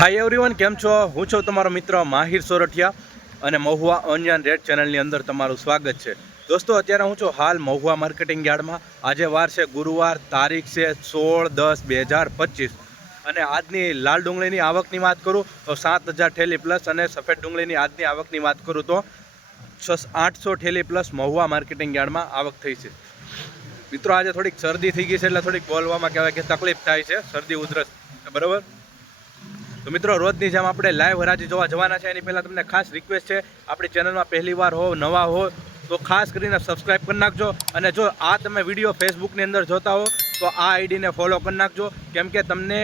Hi everyone કેમ છો? હું છું તમારો મિત્ર માહિર સોરઠિયા અને મહુવા ઓનિયન રેડ ચેનલની અંદર તમારું સ્વાગત છે. દોસ્તો, અત્યારે હું છું હાલ મહુવા માર્કેટિંગ યાર્ડમાં. આજે વાર છે ગુરુવાર, તારીખ છે સોળ દસ બે હજાર પચીસ. અને આજની લાલ ડુંગળીની આવકની વાત કરું તો સાત હજાર ઠેલી પ્લસ અને સફેદ ડુંગળીની આજની આવકની વાત કરું તો છ આઠસો ઠેલી પ્લસ મહુવા માર્કેટિંગ યાર્ડમાં આવક થઈ છે. મિત્રો, આજે થોડીક શરદી થઈ ગઈ છે એટલે થોડીક બોલવામાં કહેવાય કે તકલીફ થાય છે. શરદી ઉધરસ. બરાબર? તો મિત્રો, રોજની જેમ આપણે લાઈવ હરાજી જોવા જવાના છે. એની પહેલાં તમને ખાસ રિક્વેસ્ટ છે, આપણી ચેનલમાં પહેલી વાર હો, નવા હો, તો ખાસ કરીને સબસ્ક્રાઈબ કરી નાખજો. અને જો આ તમે વીડિયો ફેસબુકની અંદર જોતા હો, તો આ આઈડીને ફોલો કરી નાખજો. કેમ કે તમને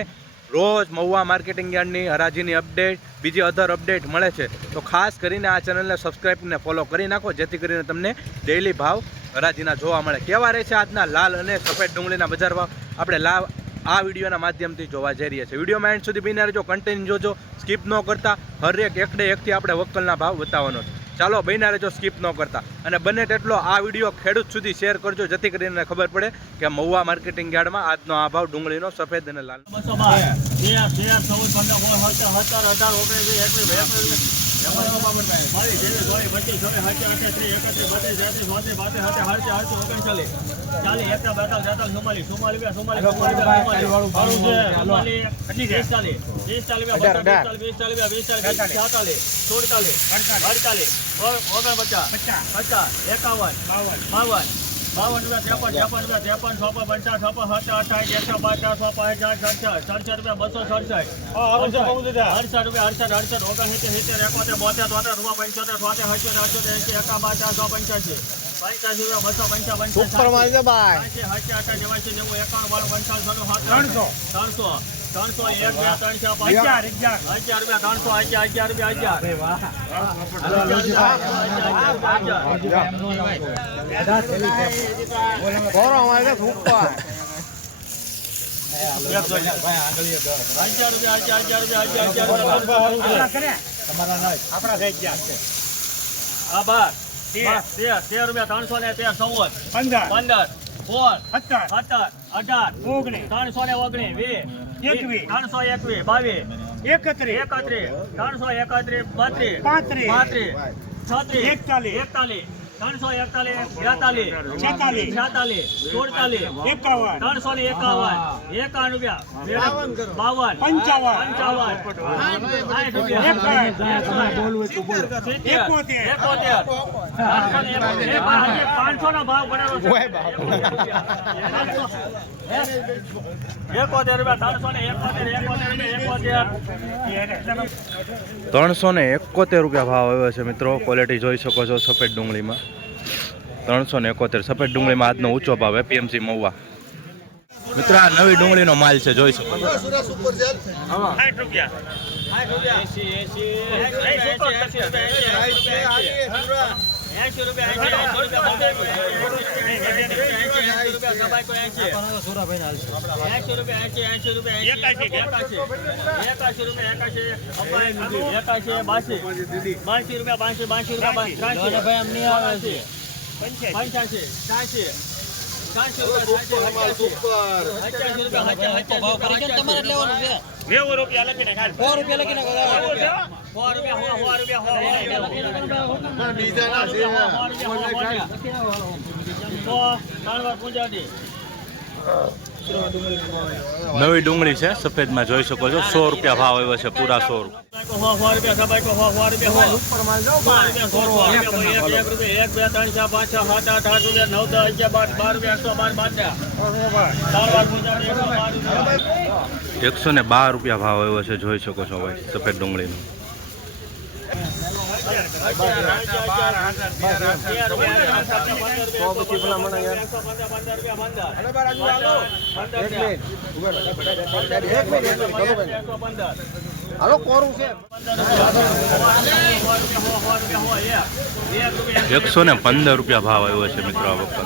રોજ મહુવા માર્કેટિંગ યાર્ડની હરાજીની અપડેટ બીજી અધર અપડેટ મળે છે. તો ખાસ કરીને આ ચેનલને સબસ્ક્રાઈબ ને ફોલો કરી નાખો, જેથી કરીને તમને ડેઈલી ભાવ હરાજીના જોવા મળે. કેવા રહે છે આજના લાલ અને સફેદ ડુંગળીના બજારમાં આપણે લાવ આ વિડીયોના માધ્યમથી જોવા જઈ રહ્યા છે. વિડીયોમાં એન્ડ સુધી બિના રહેજો કન્ટેન્ટ જોજો સ્કીપ ન કરતા. હરેક એકડે એકથી આપણે વકલના ભાવ બતાવવાનો છે. ચાલો બન્યા રહેજો સ્કીપ ન કરતા. અને બને તેટલો આ વીડિયો ખેડૂત સુધી શેર કરજો, જેથી કરીને ખબર પડે કે મહુવા માર્કેટિંગ યાર્ડમાં આજનો આ ભાવ ડુંગળીનો સફેદ અને લાલ. ઓગણપચાસ પચાસ એકાવન બાવન બાવન રૂપિયા ત્રેપન ત્રેપન રૂપિયા ત્રેપન છપ્પન પંચાવન છપ્પન સત્તર અઠાવીસ એકસો પચાસ છપ્પન હજાર સડસઠ સડસઠ રૂપિયા બસો સડસઠ. અડસઠ રૂપિયા અડસઠ અડસઠ ઓગણસિત્તેર સિત્તેર એકોતેર બોતેર તોતેર રૂપિયા પંચોતેર છોતેર અઠ્યોતેર અઠ્યોતેર એંસી એકાવન ચારસો પંચ્યાસી. પંચ્યાસી ત્રણસો. ત્રણસો એક રૂપિયા ત્રણસો આભાર તેર તેર તેર રૂપિયા ત્રણસો ને તેર ચૌદ. પંદર. સોળ સત્તર અઢાર ત્રણસો ને ઓગણીસ વીસ એકવીસ. ત્રણસો એકવીસ બાવીસ એકત્રીસ એકત્રીસ ત્રણસો એકત્રીસ બત્રીસ પાંત્રીસ. પાંત્રીસ છત્રીસ એકતાલીસ. એકતાલીસ ત્રણસો એકતાલીસ બેતાલીસ છેતાલીસ. છેતાલીસ સુડતાલીસ એકાવન. ત્રણસો ને એકાવન એકાવન રૂપિયા. બાવન પંચાવન. પંચાવન. સાઠ રૂપિયા. પાંચસો ને ભાવ બનાવો છે. એકોતેર રૂપિયા ત્રણસો ને એકોતેર એકોતેર રૂપિયા એકોતેર. ત્રણસો ને એકોતેર રૂપિયા ભાવ આવ્યો છે મિત્રો. ક્વોલિટી જોઈ શકો છો સફેદ ડુંગળીમાં. ત્રણસો ને એકોતેર. સફેદ ડુંગળીમાં આજનો ઊંચો ભાવ એપીએમસી મહુવા. મિત્રો આ નવી ડુંગળીનો માલ છે જોઈ શકો. છો. બાસી રૂપિયા બાસી બાસી રૂપિયા ત્રાસી પંચ્યાસી ત્યાંસી ત્યાંસી રૂપિયા ત્યાંસી અઠ્યાસી નેવું રૂપિયા લખીને સો રૂપિયા લખીને સો રૂપિયા. સો રૂપિયા સો ત્રણ વાર પૂજાડી નવી ડુંગળી છે, સફેદમાં જોઈ શકો છો. સો રૂપિયા ભાવ આવ્યો છે, પૂરા સો એકસો ને બાર રૂપિયા ભાવ આવ્યો છે, જોઈ શકો છો ભાઈ, સફેદ ડુંગળીનો. હાલો કોરું છે એકસો ને પંદર રૂપિયા ભાવ આવ્યો છે મિત્રો આ વખતે.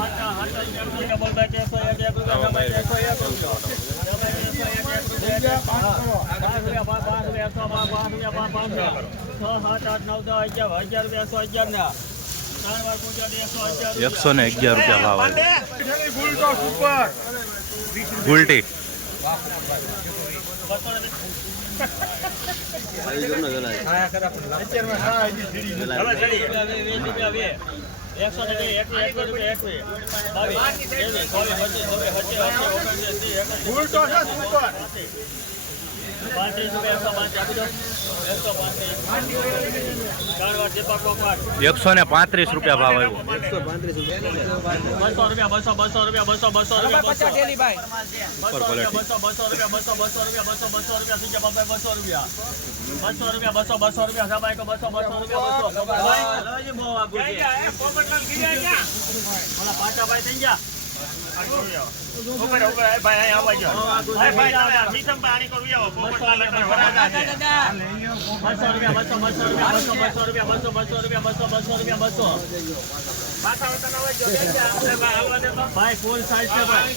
એકસો ને. અગિયાર રૂપિયા. ભાવ આવ્યો. ગુલટી. વે. એકસો ને વીસ, એકવીસ, એકવીસ એકવીસ. બાવીસ, ચોવીસ, પચીસ, છવ્વીસ, અઠ્યાવીસ, ઓગણત્રીસ, ત્રીસ, એકત્રીસ, એકસો. એકસો. એકસો ને પાંત્રીસ રૂપિયા ભાવ આવ્યો રૂપિયા બસો રૂપિયા બસો બસો રૂપિયા રૂપિયા બસો રૂપિયા બસો બસો રૂપિયા બસો બસો બસો બસો રૂપિયા બસો બસો ભાઈ થઈ ગયા ઉપર ઉપર એ ભાઈ અહીં આવવા જાઓ. ભાઈ ભાઈ આવો, મીઠમ પાણી કરું આવો. પોપટલાલ લખન વરાજા છે. બસો રૂપિયા બસો બસો રૂપિયા બસો બસો રૂપિયા બસો બસો રૂપિયા બસો બસો રૂપિયા બસો ભાઈ ફૂલ સાઈઝ છે ભાઈ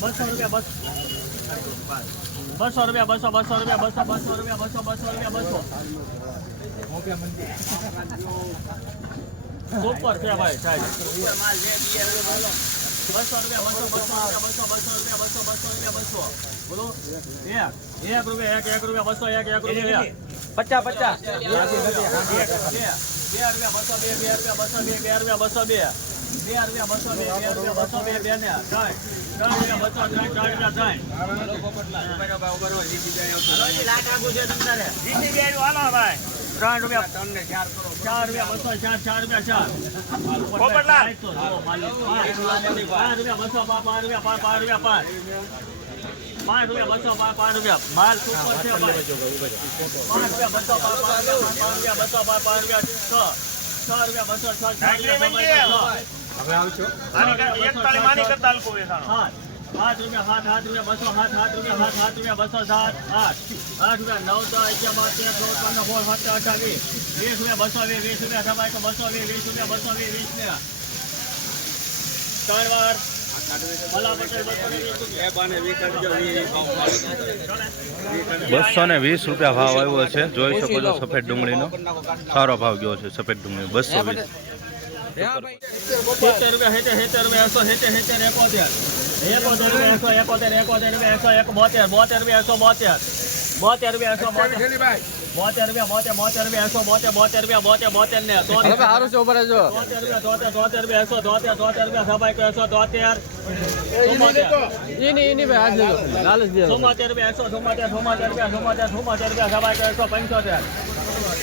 બસો રૂપિયા બસ બસો રૂપિયા બસો બસો રૂપિયા બસો બસો રૂપિયા બસો બસો રૂપિયા બસો સુપર છે ભાઈ સાહેબ બસો રૂપિયા બસો બસો રૂપિયા બસો બસો રૂપિયા બસો બસો રૂપિયા બસો બોલો એક રૂપિયા એક એક રૂપિયા બસો એક એક રૂપિયા પચાસ પચાસ બે બે રૂપિયા બસો બે બે રૂપિયા બસો બે બે રૂપિયા બસો બે બે રૂપિયા બસો બે બે રૂપિયા બસો બે બે ને ત્રણ રૂપિયા બસો ત્રણ ત્રણ રૂપિયા ત્રણ ત્રણ રૂપિયા ચાર રૂપિયા બસો ચાર ચાર રૂપિયા ચાર. પોપટલાલ. પાંચ રૂપિયા બસો પાંચ પાંચ રૂપિયા પાંચ પાંચ રૂપિયા પાંચ. પાંચ રૂપિયા બસો પાંચ પાંચ રૂપિયા. માલ સુપર છે પાંચ રૂપિયા બસો પાંચ પાંચ રૂપિયા બસો પાંચ પાંચ રૂપિયા છ. છ રૂપિયા બસો છ છ રૂપિયા છ. સાત સાત રૂપિયા સાત સાત રૂપિયા બસો સાત સાત રૂપિયા સાત સાત રૂપિયા બસો સાત આઠ આઠ રૂપિયા નવ દસ અગિયાર બાર તેર ચૌદ પંદર સોળ સત્તર અઠાવીસ વીસ રૂપિયા બસો વીસ વીસ રૂપિયા સભા તો બસો વીસ વીસ રૂપિયા બસો વીસ વીસ ને ત્રણ વાર વીસ રૂપિયા બસો ને વીસ રૂપિયા ભાવ આવ્યો છે જોઈ શકો છો સફેદ ડુંગળીનો સારો ભાવ ગયો છે સફેદ ડુંગળી બસો વીસ સિત્તેર રૂપિયા સિત્તેર સિત્તેર રૂપિયા એકસો સિત્તેર સિત્તેર એકોતેર. એકોતેર રૂપિયા એકસો એકોતેર એકોતેર રૂપિયા એકસો એક બોતેર બોતેર રૂપિયા એકસો બોતેર. બોતેર રૂપિયા એકસો બોતેર. બોતેર રૂપિયા બોતેર બોતેર રૂપિયા એકસો બોતેર બોતેર રૂપિયા બોતેર બોતેર ને સારું છે ઉપર જો તોતેર રૂપિયા તોતેર તોતેર રૂપિયા એકસો તોતેર તોતેર રૂપિયા એકસો તોતેર ચુમ્મોતેર રૂપિયા એકસો ચુમ્મોતેર ચુમ્મોતેર રૂપિયા ચુમ્મોતેર ચુમ્મોતર રૂપિયા સબાઈ એકસો પંચોતેર.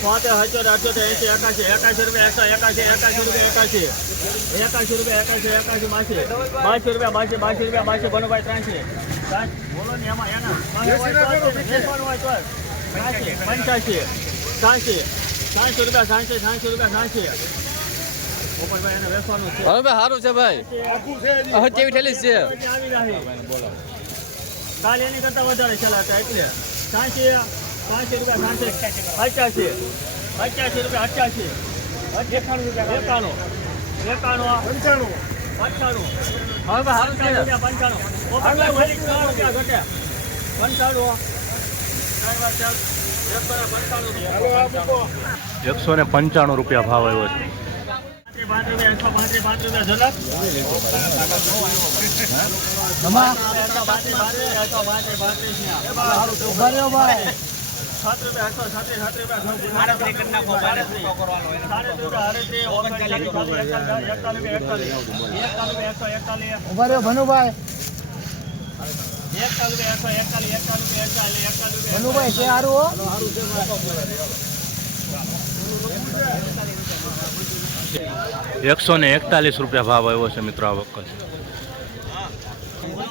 તોતેર અઠ્યોતેર અઠ્યોતેર એસી એકાશી એકાશી રૂપિયા એકસો એકાશી એકાશી રૂપિયા એકાશી. એકાશી રૂપિયા એકાશી એકાશી બાસી. બાસી રૂપિયા બાસી બાસી રૂપિયા બાસી બનોભાઈ ત્રાસી. બોલો ને એમાં એના. પંચ્યાસી સાંસી સાંસી રૂપિયા સાંસી સાંસી રૂપિયા સાંસી. એને વેચવાનું છે. હવે ભાઈ સારું છે ભાઈ. હવે કેવી ઠેલી છે? કાલે એની કરતા વધારે ચલાતા એટલે. સાંસી સાંસી રૂપિયા પચાસી પચાસી રૂપિયા અઠ્યાસી એકાણું રૂપિયા એકાણું એકાણું પંચાણું પંચાણું હવે રૂપિયા પંચાણું રૂપિયા ઘટે પંચાણું રૂપિયા એકસો ને પંચાણું રૂપિયા ભાવ આવ્યો છે પાંત્રીસ પાંચ રૂપિયા સાત રૂપિયા એકસો સાત્રીસ સાત રૂપિયા ભનુભાઈ. ભનુભાઈ છે સારું હો? એકસો ને એકતાલીસ રૂપિયા ભાવ આવ્યો છે મિત્રો આ વખત.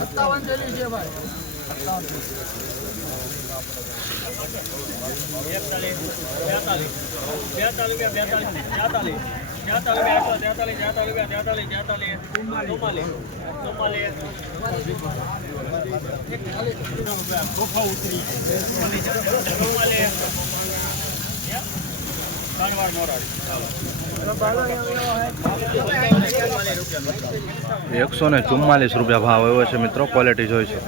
સત્તાવન થેલી છે ભાઈ ચોખા ઉતરી એકસો ને ચુમ્માલીસ રૂપિયા ભાવ એવો છે મિત્રો ક્વોલિટી જોઈ શકો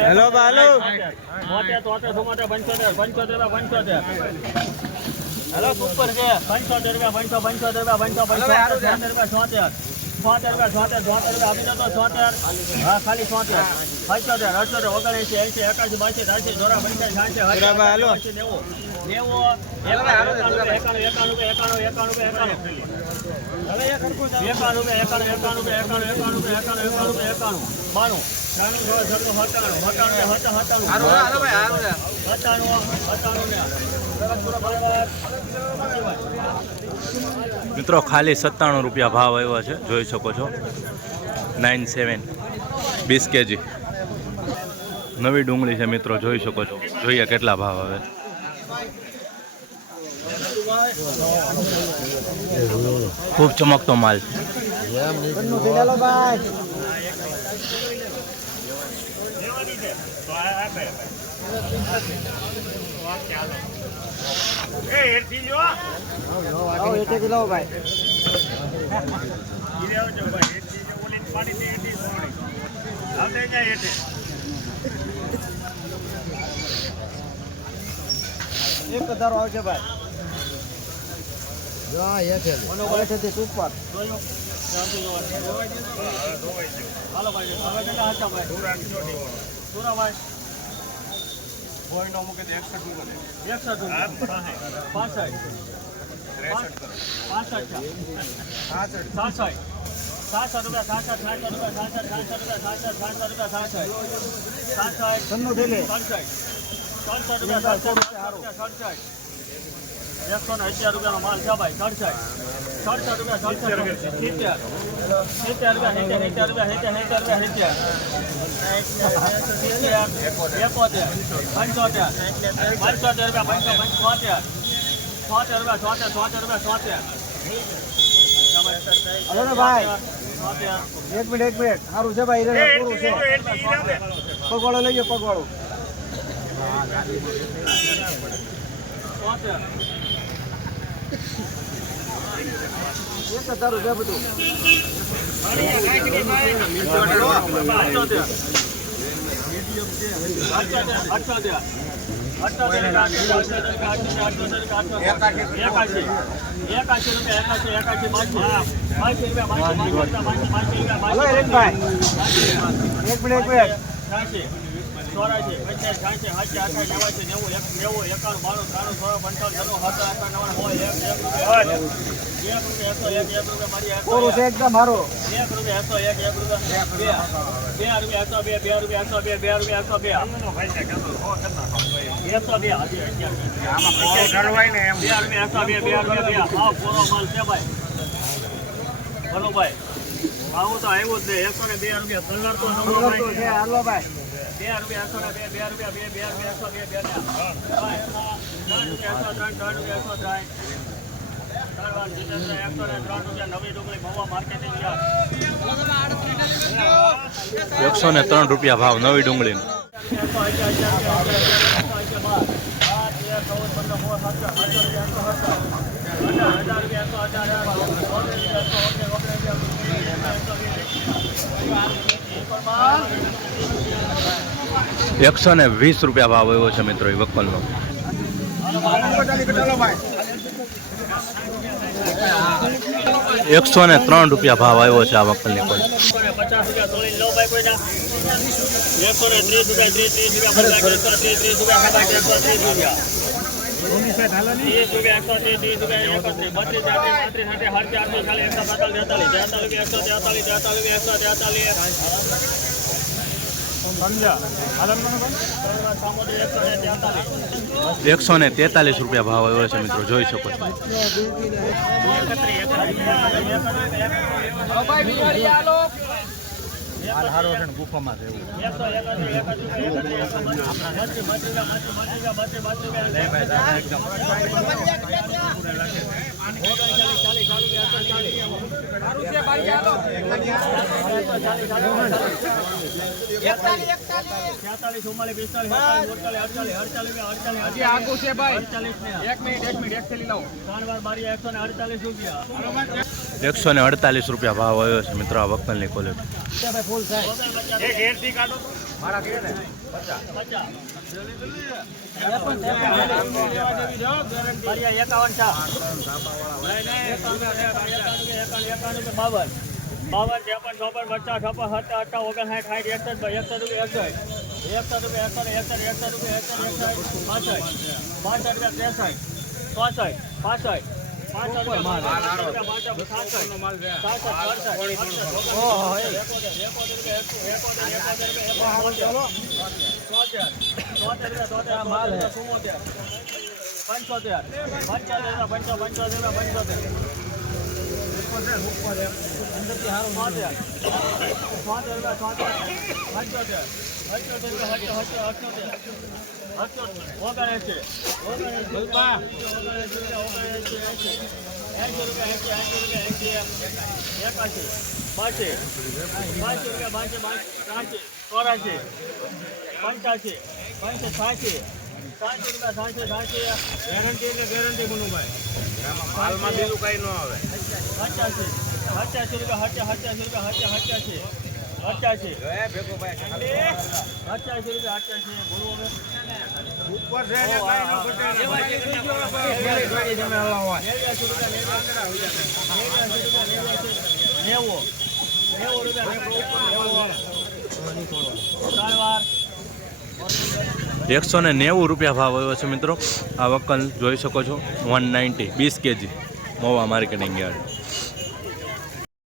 હેલો બાલો મોતેર તોતેર ચુમ્મોતેર પંચોતેર પંચોતેર રૂપિયા પંચોતેર હેલો સુપર છે પંચોતેર રૂપિયા પંચો પંચોતેર રૂપિયા પંચો પંચોતેર રૂપિયા છોતેર છોતેર રૂપિયા છોતેર છોતેર રૂપિયા આપી દો છોતેર હા ખાલી છોતેર પંચોતેર અઠોતેર ઓગણએંસી એંસી એકાસી બાસી ત્રાસી ચોરા પંચાસી છાસી નેવું. નેવું એકાણું એકાણું એકાણું એકાણું એકાણું એકાણું એકાણું. એકાણું એકાણું એકાણું એકાણું એકાણું એકાણું બાણું. ત્રાણું છ સત્તર સત્તાણું. સત્તાણું સત્તાણું સત્તાણું. સત્તાણું ને મિત્રો, ખાલી સત્તાણું રૂપિયા ભાવ આવ્યો છે. જોઈ શકો છો. નાઇન સેવન વીસ કેજી. નવી ડુંગળી છે મિત્રો, જોઈ શકો છો. જોઈએ કેટલા ભાવ આવે. ખૂબ ચમકતો માલ. છે ભાઈ. એક હજાર આવશે ભાઈ. સુપર જોયો? શાંતિ ભાઈ હવે કેટલા હતા ભાઈ સુરાભાઈ એકસઠ પાસઠ પાસઠ સાત સાસઠ સાસઠ રૂપિયા સાસઠ સાસઠ રૂપિયા સાસઠ સાસઠ રૂપિયા સાસઠ સાતસો રૂપિયા સાસઠ સાસઠ સડસઠ સડસઠ રૂપિયા સડસઠ સડસઠ એકસો ને અગિયાર રૂપિયાનો માલ છે ભાઈ સડસઠ. સડસઠ રૂપિયા સડસઠ સિત્તેર. સિત્તેર રૂપિયા સિત્તેર સિત્તેર રૂપિયા સિત્તેર સિત્તેર રૂપિયા સિત્તેર. સિત્તેર એકોતેર. પંચોતેર. પંચોતેર રૂપિયા પંચો પંચોતેર. છોતેર રૂપિયા છોતેર છોતેર રૂપિયા છોતેર હલો ને ભાઈ. છોતેર એક મિનિટ એક મિનિટ. સારું છે ભાઈ હીરા પૂરું છે. પગવાળો લઈ જાઓ પગવાળો. છોતેર એક હજાર રૂપિયા બધું એક મિનિટ એક મિનિટ. ચોરાશી પંચાસ છ્યાસી સાતસી અઠાસી નેવાસી નેવું એક નેવું એકાણું બાણું ત્રાણું સોળ પંચાવન હોય એક એક રૂપિયા એક રૂપિયા એક એક રૂપિયા મારી એક. રૂપિયા એકસો એક એક રૂપિયા બે બે રૂપિયા એકસો બે બે રૂપિયા એકસો બે બે રૂપિયા એકસો બે. એકસો બે હજી અગિયાર બે રૂપિયા એકસો બે બે રૂપિયા બે. હા પૂરો માલ છે ભાઈ. બોલો ભાઈ. આવું તો આવ્યું જ નહીં. એકસો ને બે રૂપિયા. કલર તો હાલો ભાઈ. બે રૂપિયા એકસો ને બે બે રૂપિયા બે બે રૂપિયા બે બે ત્રણ રૂપિયા એકસો ત્રણ ત્રણ રૂપિયા એકસો એકસો ને ત્રણ રૂપિયા નવી ડુંગળી મહુવા માર્કેટિંગ એકસો ને ત્રણ રૂપિયા ભાવ નવી ડુંગળીનો. એકસો ને વીસ રૂપિયા ભાવ આવ્યો છે મિત્રો વકલનો એકસો ને ત્રણ રૂપિયા ભાવ આવ્યો છે આ વકલની કોઈ. પચાસ રૂપિયા તોડીને લો ભાઈ કોઈના એકસો ને તેતાલીસ. રૂપિયા ભાવ આવ્યો છે મિત્રો જોઈ શકો છો. હાલ હારો છે ગુફામાં છે એક એક મિનિટ, એક થેલી લાવો. ત્રણ એકસો ને અડતાલીસ રૂપિયા એકસો ને અડતાલીસ રૂપિયા ભાવ આવ્યો છે મિત્રો આ વકલની ક્વોલિટી એકાવન બાવન બાવન ત્રેપન ચોપન પચાસ છપ્પન સત્તર અઠા ઓગણસાઠ સાઠ એકસઠ એકસઠ રૂપિયા એકસઠ એકસઠ રૂપિયા એકસઠ એકસઠ એકસઠ રૂપિયા એકસઠ એકસઠ પાસઠ પાસઠ રૂપિયા ત્રેસઠ પાસઠ પંચોતેર. પંચોતેર પંચોતેર પંચોતેર ચોરાશી પંચ્યાસી પંચ સાચી સાચી રૂપિયા સાચી સાચી ગેરંટી એટલે ગેરંટી મનુભાઈ હાલમાં બીજું કઈ ન આવે પચાસી રૂપિયા હચ્યાસી રૂપિયા ભેગો ભાઈ પચાસી રૂપિયા હચ્યાસી બોલવો ઉપર છે ને કાઈ ન ઘટે તમે હલાવો નેવ્યાસી રૂપિયા નેવ્યાસી નેવ્યાસી રૂપિયા નેવ્યાસી નેવું નેવું રૂપિયા નેવું ત્રણ વાર એકસો ને નેવું રૂપિયા ભાવ આવ્યો છે મિત્રો. આ વકલ જોઈ શકો છો. વન નાઇન્ટી, વીસ કેજી, મોવા માર્કેટિંગ યાર્ડ.